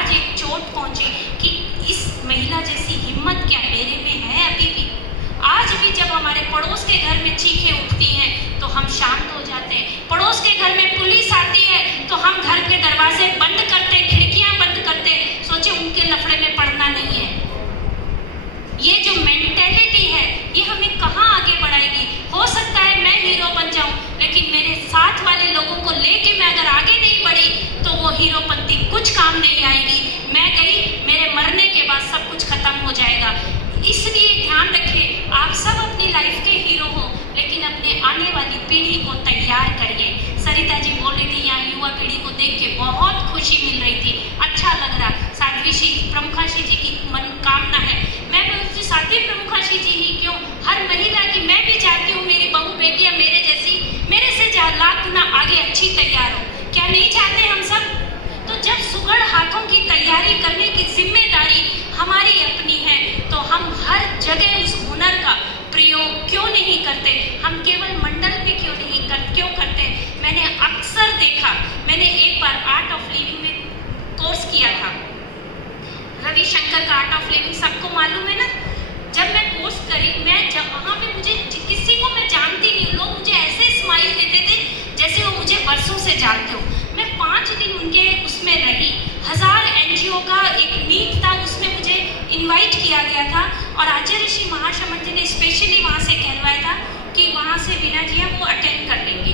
आज एक चोट पहुंची कि इस महिला जैसी हिम्मत क्या मेरे में है अभी भी। आज भी जब हमारे पड़ोस के घर में चीखें उठती हैं तो हम शांत हो जाते हैं। पड़ोस के घर में पुलिस आती है तो हम घर के दरवाजे बंद करते हैं, खिड़कियां बंद करते हैं, सोचे उनके लफड़े में पड़ना नहीं है। ये जो मेंटेलिटी है ये हमें कहाँ आगे बढ़ाएगी। हो सकता है मैं हीरो बन जाऊं, लेकिन मेरे साथ वाले लोगों को लेके मैं अगर आगे नहीं बढ़ी तो वो हीरोपंती कुछ काम नहीं आएगी। मैं गई, मेरे मरने के बाद सब कुछ खत्म हो जाएगा। इसलिए ध्यान रखिए, आप सब अपनी लाइफ के हीरो हो, लेकिन अपने आने वाली पीढ़ी को तैयार करिए। सरिता जी बोल रही थी यहाँ युवा पीढ़ी को देख के बहुत खुशी मिल रही थी, अच्छा लग रहा। साध्वी श्री प्रमुखाशी जी की मनोकामना है। मैं बोलती साध्वी प्रमुखाशी जी ही क्यों, हर महिला की मैं भी चाहती हूँ मेरी बहू बेटियाँ मेरे जैसी, मेरे से लाख गुना आगे अच्छी तैयार हो। क्या नहीं चाहते हम सब? तो जब सुगढ़ हाथों की तैयारी करने की जिम्मेदारी हमारी अपनी है तो हम हर जगह उस हुनर का प्रयोग क्यों नहीं करते? हम केवल मंडल में क्यों करते? मैंने अक्सर देखा, मैंने एक बार आर्ट ऑफ लिविंग में कोर्स किया था, रविशंकर का आर्ट ऑफ लिविंग सबको मालूम है ना। जब मैं कोर्स करी, मैं जब वहाँ पे मुझे किसी को मैं जानती नहीं, लोग मुझे ऐसे स्माइल देते थे जैसे वो मुझे वर्षों से जानते हो। मैं 5 दिन उनके उसमें रही। 1000 NGO का एक मीट था, उसमें मुझे इनवाइट किया गया था और आचार्य श्री महाशमन जी ने स्पेशली वहाँ से कहलवाया था कि वहाँ से वीना जी वो अटेंड कर लेंगे।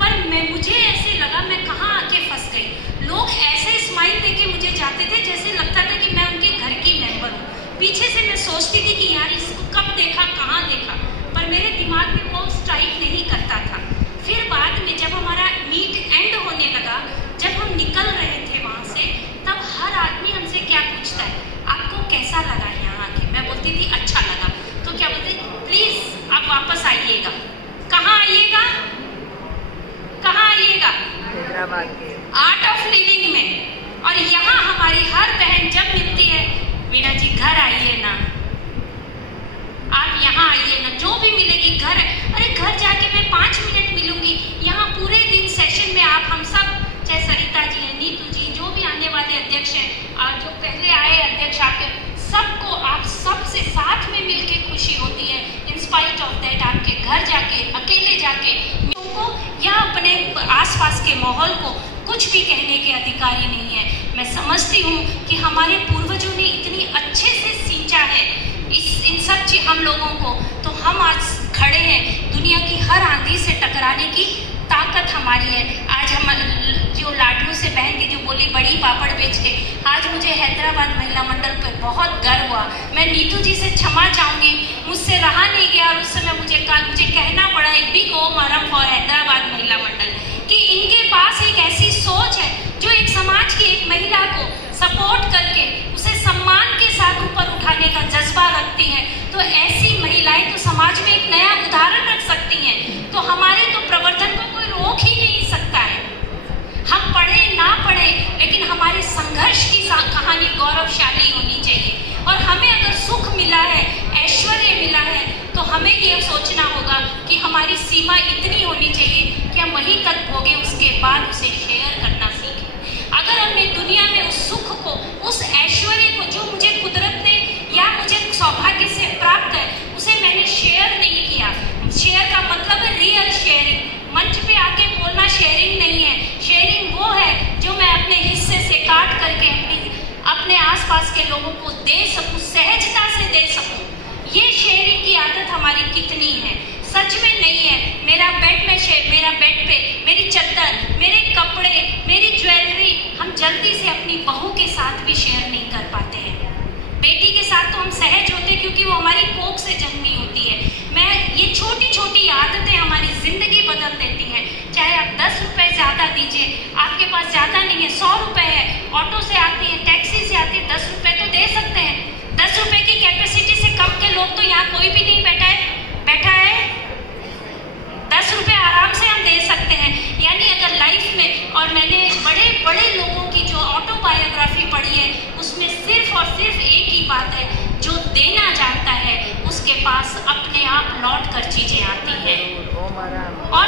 पर मुझे ऐसे लगा मैं कहाँ आके फंस गई। लोग ऐसे स्माइल देके मुझे जाते थे जैसे लगता था कि मैं उनके घर की मेंबर हूँ। पीछे से मैं सोचती थी कि यार इसको कब देखा, कहाँ देखा, पर मेरे दिमाग में वो स्ट्राइक नहीं करता था। फिर बाद में जब हमारा मीट एंड होने लगा, जब हम निकल रहे थे वहाँ से, तब हर आदमी हमसे क्या पूछता है, आपको कैसा लगा यहाँ आके? मैं बोलती थी अच्छा लगा। तो क्या बोलते, प्लीज आप वापस आइएगा। कहाँ आइएगा? कहाँ आइएगा? आर्ट ऑफ लिविंग में। और यहाँ हमारी हर बहन जब मिलती है, वीना जी घर आइए ना, आप यहाँ आइए ना, जो भी मिलेगी घर। अरे घर जाके मैं 5 मिनट मिलूंगी, यहाँ पूरे दिन सेशन में आप हम सब, चाहे सरिता जी हैं, नीतू जी, जो भी आने वाले अध्यक्ष हैं और जो पहले आए अध्यक्ष आपके, सबको आप सबसे साथ में मिलके खुशी होती है। इंस्पाइट ऑफ दैट आपके घर जाके, अकेले जाके को या अपने आसपास के माहौल को कुछ भी कहने के अधिकारी नहीं है। मैं समझती हूँ कि हमारे पूर्वजों ने इतनी अच्छे से सींचा है इन सब हम लोगों को, तो हम आज खड़े हैं। दुनिया की हर आंधी से टकराने की ताकत हमारी है। आज हम जो लाडलू से बहन थी जो बोली बड़ी पापड़ बेच के, आज मुझे हैदराबाद महिला मंडल पर बहुत गर्व हुआ। मैं नीतू जी से क्षमा चाहूँगी, मुझसे रहा नहीं गया और उस समय मुझे कहना पड़ा एक बिग ओम आरम फॉर हैदराबाद महिला मंडल, कि इनके पास एक ऐसी सोच है जो एक समाज की एक महिला को सपोर्ट करके उसे सम्मान के साथ ऊपर उठाने का जज्बा रखती हैं। तो ऐसी महिलाएं तो समाज में एक नया उदाहरण रख सकती हैं। तो हमारे तो प्रवर्तन को कोई रोक ही नहीं सकता है। हम पढ़े ना पढ़े, लेकिन हमारे संघर्ष की कहानी गौरवशाली होनी चाहिए। और हमें अगर सुख मिला है, ऐश्वर्य मिला है, तो हमें ये सोचना होगा कि हमारी सीमा इतनी होनी चाहिए कि हम वहीं तक भोगे, उसके बाद उसे शेयर करना सीखें। अगर हमने दुनिया में उस सुख को, उस ऐश्वर्य को जो मुझे कुदरत ने या मुझे सौभाग्य से प्राप्त है, उसे मैंने शेयर नहीं किया। शेयर का मतलब है रियल शेयरिंग। मंच पे आके बोलना शेयरिंग नहीं है। शेयरिंग वो है जो मैं अपने हिस्से से काट करके अपने आसपास के लोगों को दे सकूं, सहजता से दे सकूं। ये शेयरिंग की आदत हमारी कितनी है? सच में नहीं है। मेरा बेड में शेयर, मेरा बेड पे मेरी चद्दर, मेरे कपड़े, मेरी ज्वेलरी हम जल्दी से अपनी बहू के साथ भी शेयर नहीं कर पाते हैं। बेटी के साथ तो हम सहज होते क्योंकि वो हमारी कोख से जन्मी होती है। ये छोटी छोटी आदतें हमारी जिंदगी बदल देती हैं। चाहे आप 10 रुपए ज्यादा दीजिए, आपके पास ज्यादा नहीं है, 100 रुपए है, ऑटो से आती है, टैक्सी से आती है, 10 रुपए तो दे सकते हैं। 10 रुपए की कैपेसिटी से कम के लोग तो यहाँ कोई भी नहीं बैठा है। 10 रुपए आराम से हम दे सकते हैं। यानी अगर लाइफ में, और मैंने बड़े बड़े लोगों की जो ऑटोबायोग्राफी पढ़ी है, उसमें सिर्फ और सिर्फ एक ही बात है, जो देना जानता है उसके पास अपने आप लौट कर चीजें आती हैं। और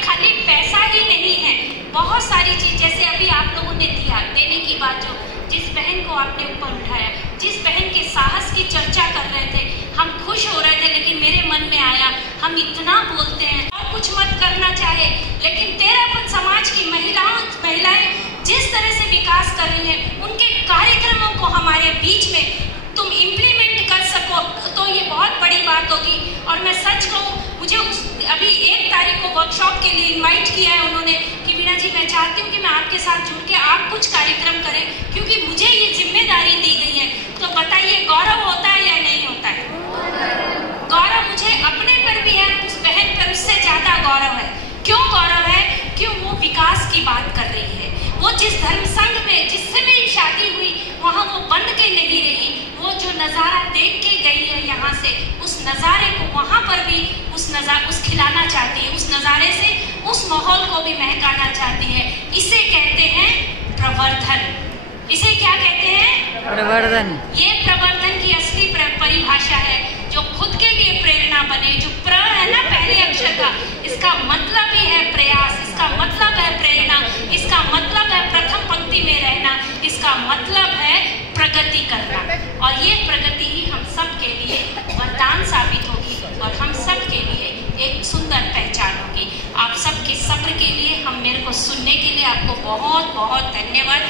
खाली पैसा ही नहीं है, बहुत सारी चीज, जैसे अभी आप लोगों ने दिया, देने की बात, जो जिस बहन को आपने ऊपर उठाया, जिस बहन के साहस की चर्चा कर रहे थे, हम खुश हो रहे थे, लेकिन मेरे मन में आया हम इतना बोलते हैं और कुछ मत करना चाहे, लेकिन तेरापन समाज की महिलाएं जिस तरह से विकास कर रही हैं, उनके कार्यक्रमों को हमारे बीच में तुम इम्प्लीमेंट कर सको तो ये बहुत बड़ी बात होगी। और मैं सच कहूँ, मुझे अभी 1 तारीख को वर्कशॉप के लिए इनवाइट किया है उन्होंने कि वीणा जी मैं चाहती हूँ कि मैं आपके साथ जुड़ के आप कुछ कार्यक्रम करें, क्योंकि मुझे ये जिम्मेदारी दी गई है। तो बताइए गौरव होता है या नहीं होता है? गौरव मुझे अपने पर भी है, उस बहन पर उससे ज्यादा गौरव है। क्यों गौरव है? क्यों वो विकास की बात कर रही है। वो जिस धर्म संघ में, जिससे मेरी शादी हुई, वहाँ वो बंद के नहीं रही, वो जो नजारा देख के गई है यहाँ से, उस नजारे को वहाँ पर भी उस खिलाना चाहती है, उस नजारे से उस माहौल को भी महकाना चाहती है। इसे कहते हैं प्रवर्धन। इसे क्या कहते हैं? प्रवर्धन। ये प्रवर्धन की असली परिभाषा है, जो खुद के लिए प्रेरणा बने। जो प्र है ना पहले अक्षर का, इसका मतलब ही है प्रयास, इसका मतलब है प्रेरणा, इसका मतलब है प्रथम पंक्ति में रहना, इसका मतलब है प्रगति करना। और ये प्रगति ही हम सब के लिए वरदान साबित होगी और हम सब के लिए एक सुंदर पहचान होगी। आप सबके सब्र के लिए, हम मेरे को सुनने के लिए आपको बहुत बहुत धन्यवाद।